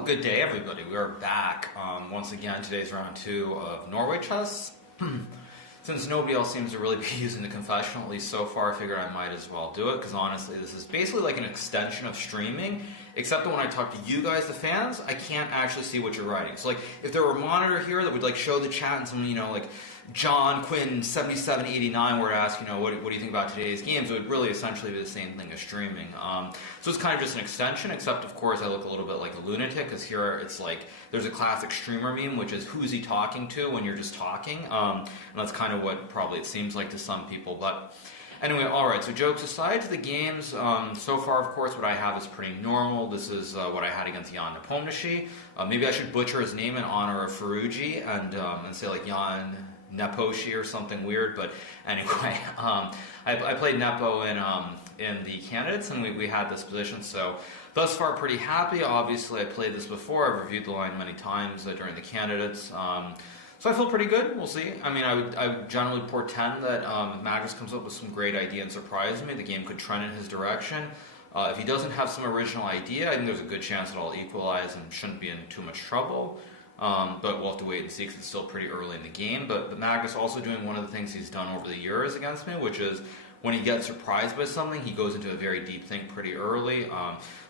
Well, good day, everybody. We are back once again. Today's round 2 of Norway Chess. Since nobody else seems to really be using the confessional, at least so far, I figured I might as well do it, because honestly, this is basically like an extension of streaming, except that when I talk to you guys, the fans, I can't actually see what you're writing. So, like, if there were a monitor here that would, like, show the chat and someone, like, John Quinn 7789 were to ask, what do you think about today's games? It would really essentially be the same thing as streaming. So it's kind of just an extension, except of course I look a little bit like a lunatic, because here it's like, there's a classic streamer meme, which is who's he talking to when you're just talking, and that's kind of what probably it seems like to some people. But anyway, alright, so jokes aside to the games, so far of course what I have is pretty normal. This is what I had against Jan Nepomniachtchi. Maybe I should butcher his name in honor of Ferrugi and say like Jan Neposhi or something weird, but anyway, I played Nepo in the candidates, and we had this position, so thus far pretty happy. Obviously I played this before, I've reviewed the line many times during the candidates, so I feel pretty good. We'll see. I mean, I would generally portend that if Magnus comes up with some great idea and surprises me, the game could trend in his direction. If he doesn't have some original idea, I think there's a good chance that I'll equalize and shouldn't be in too much trouble. But we'll have to wait and see, because it's still pretty early in the game. But Magnus also doing one of the things he's done over the years against me, which is when he gets surprised by something, he goes into a very deep think pretty early.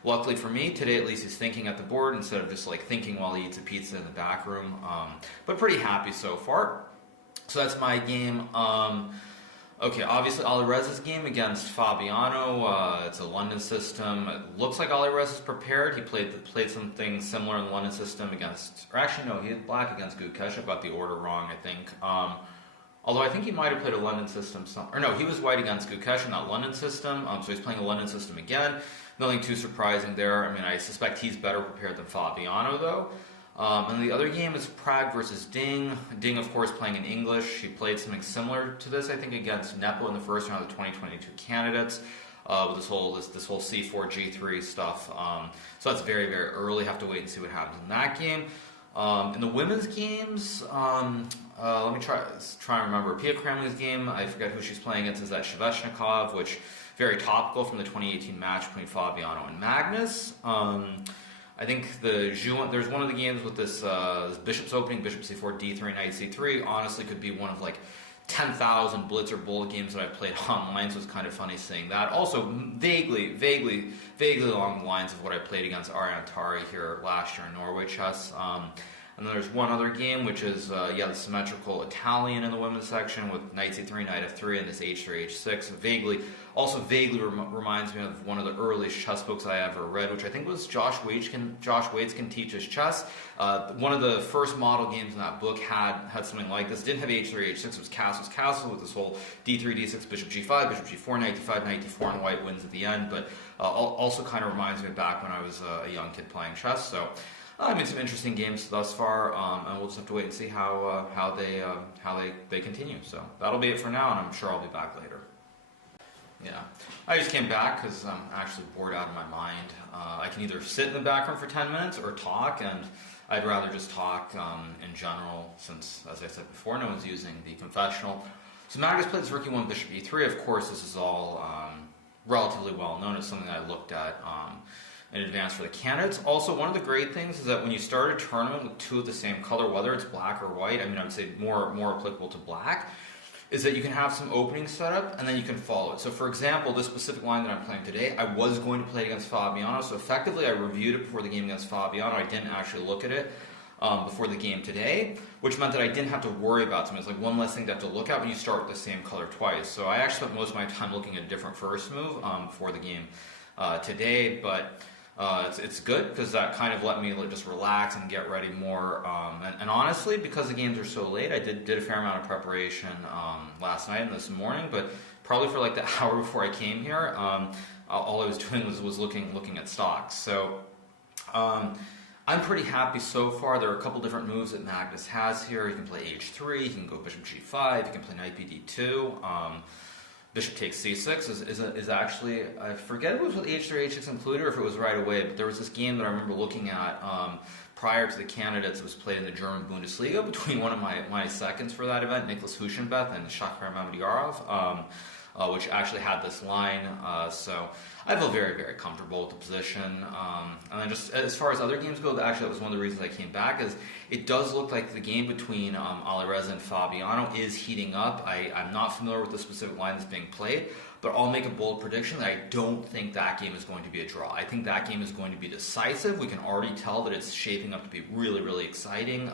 Luckily for me, today at least he's thinking at the board instead of just like thinking while he eats a pizza in the back room. But pretty happy so far. So that's my game. Okay, obviously Alirez's game against Fabiano, it's a London system. It looks like Alirez is prepared. He played something similar in the London system against, or actually no, he had black against Gukesh. I got the order wrong, I think. Although I think he might have played a London system, or no, he was white against Gukesh in that London system, so he's playing a London system again. Nothing too surprising there. I mean, I suspect he's better prepared than Fabiano, though. And the other game is Prague versus Ding. Ding, of course, playing in English. He played something similar to this, I think, against Nepo in the first round of the 2022 candidates, with this whole C4, G3 stuff. So that's very, very early. Have to wait and see what happens in that game. In the women's games, let me try and remember. Pia Kremling's game, I forget who she's playing against, is that Shevchnikov, which very topical from the 2018 match between Fabiano and Magnus. I think there's one of the games with this bishop's opening, bishop c4, d3, knight c3, honestly could be one of like 10,000 blitz or bullet games that I've played online, so it's kind of funny seeing that. Also, vaguely along the lines of what I played against Ariane Tari here last year in Norway Chess. And then there's one other game, which is, the symmetrical Italian in the women's section with knight c3, knight f3, and this h3, h6. Vaguely reminds me of one of the earliest chess books I ever read, which I think was Josh Waits Can Teach Us Chess. One of the first model games in that book had something like this. It didn't have h3, h6, it was castle with this whole d3, d6, bishop g5, bishop g4, knight d5, knight d4, and white wins at the end. But also kind of reminds me of back when I was a young kid playing chess. So I made some interesting games thus far, and we'll just have to wait and see how they continue. So that'll be it for now, and I'm sure I'll be back later. Yeah, I just came back because I'm actually bored out of my mind. I can either sit in the back room for 10 minutes or talk, and I'd rather just talk in general, since, as I said before, no one's using the confessional. So Magnus played this rook e1, bishop e3. Of course, this is all relatively well known. It's something that I looked at in advance for the candidates. Also, one of the great things is that when you start a tournament with two of the same color, whether it's black or white, I mean, I would say more applicable to black, is that you can have some openings set up and then you can follow it. So for example, this specific line that I'm playing today, I was going to play it against Fabiano, so effectively I reviewed it before the game against Fabiano. I didn't actually look at it before the game today, which meant that I didn't have to worry about something. It's like one less thing to have to look at when you start with the same color twice. So I actually spent most of my time looking at a different first move before the game today, but it's good because that kind of let me just relax and get ready more. And honestly, because the games are so late, I did a fair amount of preparation last night and this morning. But probably for like the hour before I came here, all I was doing was looking at stocks. So I'm pretty happy so far. There are a couple different moves that Magnus has here. He can play h3, he can go bishop g5, he can play knight bd2. Bishop takes c6 is actually, I forget if it was with h3, h6 included, or if it was right away, but there was this game that I remember looking at prior to the candidates. It was played in the German Bundesliga between one of my seconds for that event, Nicholas Huschenbeth and Shakhar Mamedyarov. which actually had this line. So I feel very, very comfortable with the position. And then just as far as other games go, actually that was one of the reasons I came back, is it does look like the game between Alireza and Fabiano is heating up. I'm not familiar with the specific line that's being played, but I'll make a bold prediction that I don't think that game is going to be a draw. I think that game is going to be decisive. We can already tell that it's shaping up to be really, really exciting,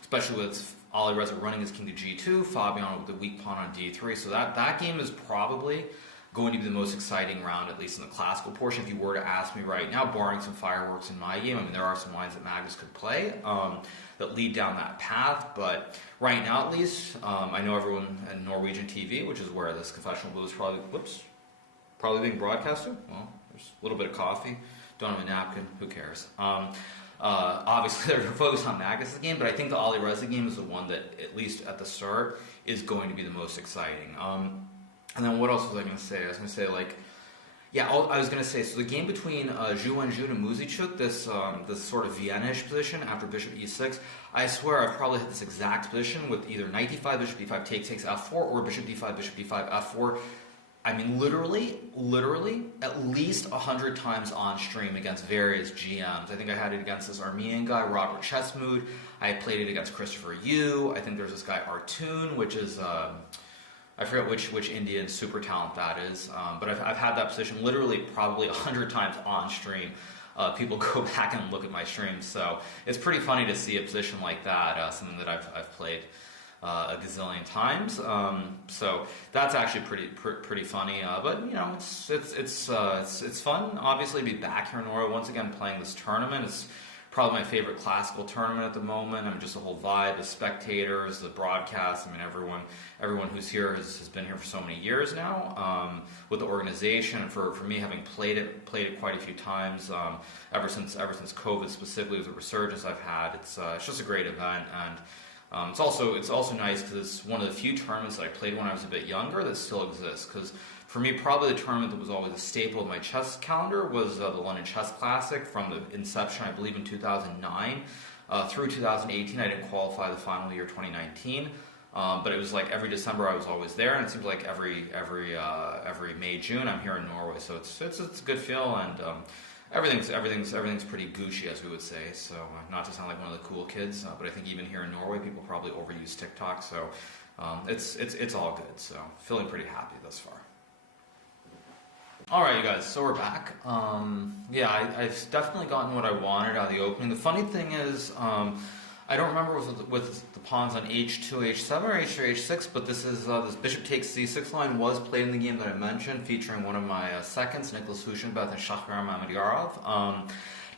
especially with Alireza running his king to g2, Fabiano with the weak pawn on d3. So that game is probably going to be the most exciting round, at least in the classical portion. If you were to ask me right now, barring some fireworks in my game, I mean, there are some lines that Magnus could play that lead down that path, but right now at least, I know everyone at Norwegian TV, which is where this Confessional Blue is probably being broadcasted. Well, there's a little bit of coffee, don't have a napkin, who cares? Obviously, they're focused on Magnus' game, but I think the Alireza game is the one that, at least at the start, is going to be the most exciting. And then what else was I going to say? I was going to say, so the game between Zhu Wenjun and Muzichuk, this sort of Vienna-ish position after bishop e6, I swear I've probably hit this exact position with either knight d5, bishop d5, takes, f4, or bishop d5, f4. I mean, literally, at least 100 times on stream against various GMs. I think I had it against this Armenian guy, Robert Chessmood. I played it against Christopher Yu. I think there's this guy Artoon, which is... I forget which Indian super talent that is, but I've had that position literally probably 100 times on stream. People go back and look at my streams, so it's pretty funny to see a position like that, something that I've played a gazillion times. So that's actually pretty funny. But you know, it's fun. Obviously, to be back here in Norway once again playing this tournament. It's probably my favorite classical tournament at the moment. I mean, just the whole vibe, the spectators, the broadcast. I mean, everyone who's here has been here for so many years now with the organization. And for me, having played it quite a few times ever since COVID, specifically with the resurgence I've had. It's just a great event, and it's also nice because it's one of the few tournaments that I played when I was a bit younger that still exists. Because for me, probably the tournament that was always a staple of my chess calendar was the London Chess Classic from the inception, I believe, in 2009 through 2018. I didn't qualify the final year 2019, but it was like every December I was always there, and it seems like every May, June I'm here in Norway. So it's a good feel, and everything's pretty Gucci, as we would say. So not to sound like one of the cool kids, but I think even here in Norway people probably overuse TikTok. So it's all good. So feeling pretty happy thus far. Alright, you guys, so we're back. I've definitely gotten what I wanted out of the opening. The funny thing is, I don't remember with the pawns on h2, h7, or h3, h6, but this bishop takes c6 line was played in the game that I mentioned, featuring one of my seconds, Nicholas Huschenbeth and Shahryar Mamedyarov.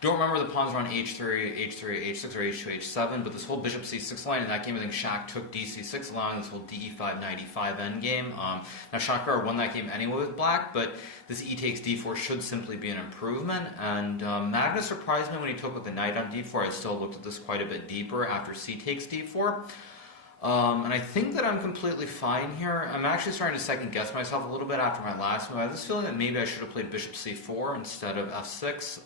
Don't remember the pawns were on h3, h6, or h2, h7, but this whole bishop c6 line in that game, I think Shak took dc6, allowing this whole de5, knight e5 endgame. Now Shahryar won that game anyway with black, but this e takes d4 should simply be an improvement, and Magnus surprised me when he took with the knight on d4. I still looked at this quite a bit deeper after c takes d4. And I think that I'm completely fine here. I'm actually starting to second guess myself a little bit after my last move. I have this feeling that maybe I should have played bishop c4 instead of f6.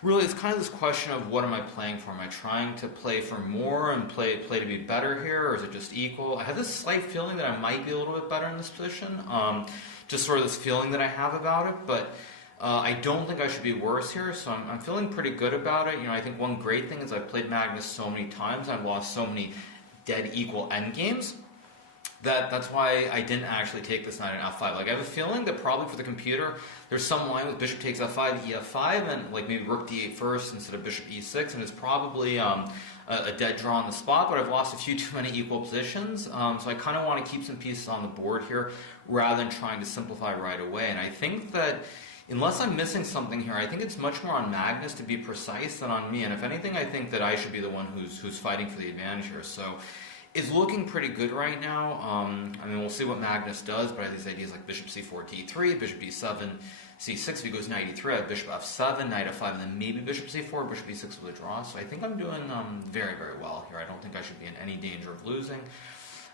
Really, it's kind of this question of what am I playing for? Am I trying to play for more and play to be better here, or is it just equal? I have this slight feeling that I might be a little bit better in this position, just sort of this feeling that I have about it, but I don't think I should be worse here, so I'm feeling pretty good about it. You know, I think one great thing is I've played Magnus so many times, I've lost so many dead equal endgames, that's why I didn't actually take this knight on f5. Like, I have a feeling that probably for the computer, there's some line with bishop takes f5, ef5, and like maybe rook d8 first instead of bishop e6, and it's probably a dead draw on the spot, but I've lost a few too many equal positions, so I kind of want to keep some pieces on the board here rather than trying to simplify right away. And I think that unless I'm missing something here, I think it's much more on Magnus to be precise than on me, and if anything, I think that I should be the one who's fighting for the advantage here. So it's looking pretty good right now. I mean, we'll see what Magnus does, but I have these ideas like bishop c4, d3, bishop b7, c6. If he goes knight e3, I have bishop f7, knight f5, and then maybe bishop c4, bishop e6 with a draw. So I think I'm doing very, very well here. I don't think I should be in any danger of losing.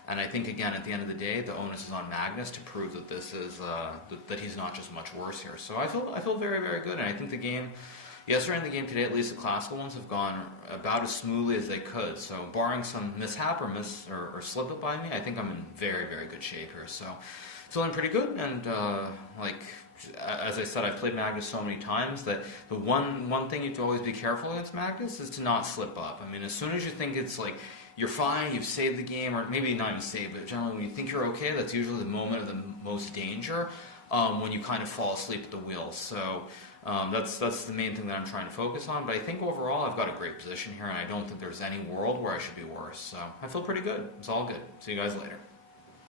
And I think, again, at the end of the day, the onus is on Magnus to prove that this is that he's not just much worse here. So I feel very, very good, and I think the game. Yesterday in the game today, at least the classical ones have gone about as smoothly as they could. So barring some mishap or slip up by me, I think I'm in very, very good shape here. So feeling pretty good. And like as I said, I've played Magnus so many times that the one thing you have to always be careful against Magnus is to not slip up. I mean, as soon as you think it's like you're fine, you've saved the game, or maybe not even saved, but generally when you think you're okay, that's usually the moment of the most danger, when you kind of fall asleep at the wheel. So that's the main thing that I'm trying to focus on. But I think overall I've got a great position here, and I don't think there's any world where I should be worse. So I feel pretty good. It's all good. See you guys later.